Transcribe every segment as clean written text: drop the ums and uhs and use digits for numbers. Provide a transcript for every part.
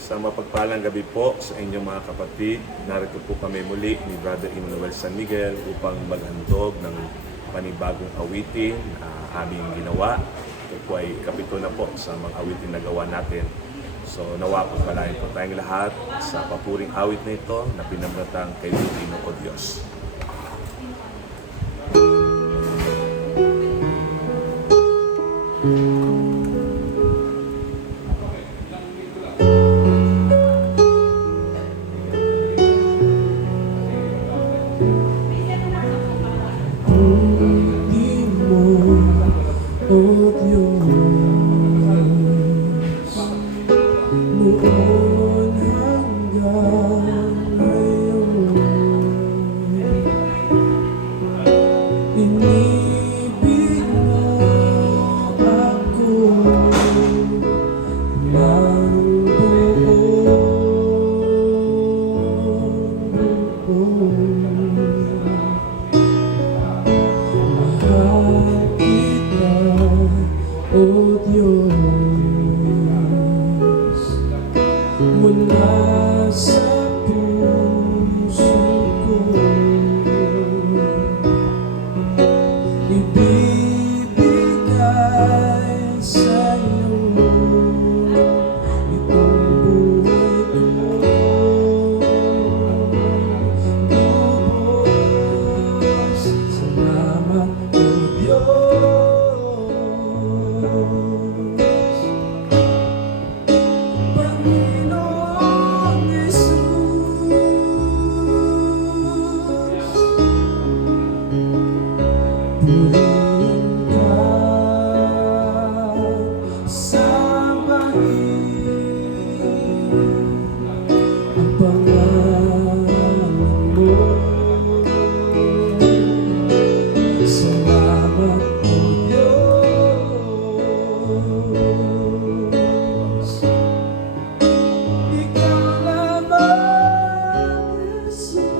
Sa mapagpalang gabi po sa inyong mga kapatid, narito po kami muli ni Brother Emmanuel San Miguel upang maghandog ng panibagong awitin na aming ginawa. Ito po ay kapito na po sa mga awitin na gawa natin. So nawa po palain po tayong lahat sa papuring awit na ito na pinamratang kay Lutino o Diyos. Mula sa puso ko, ibibigay sa'yo itong buhay ko. Lubos, salamat o Diyos. Panginoong Jesus, purihin ka, sambahin ang pangalan mo. Salamat o Diyos. Ikaw lamang, Jesus.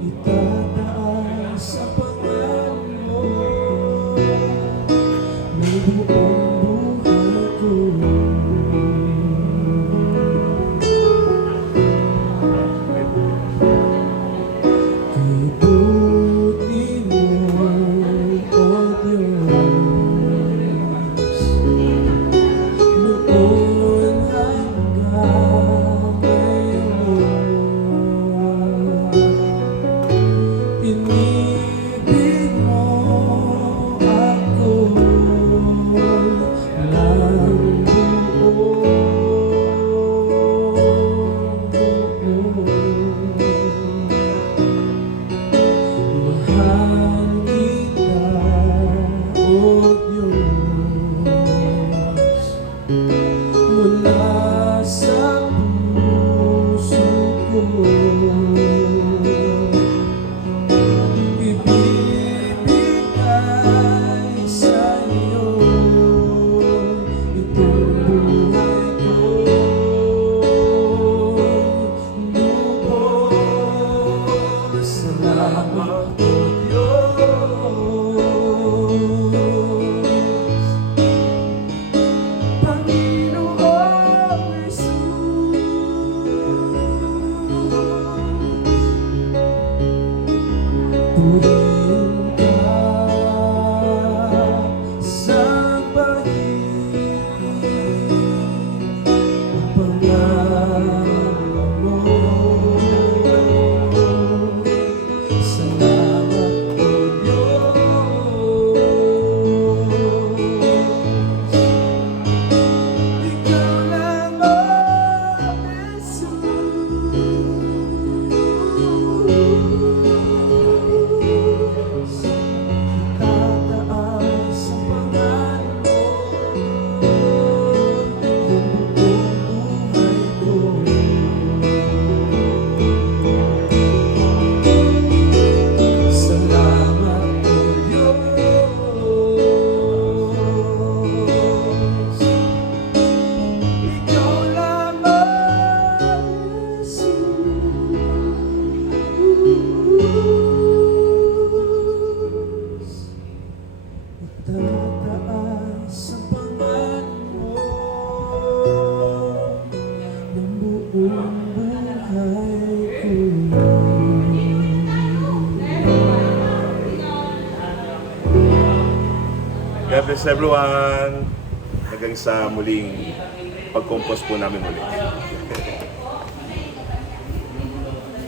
Itataas sa pangalan mo. bless everyone. Hanggang sa muling pag-compose po namin ulit.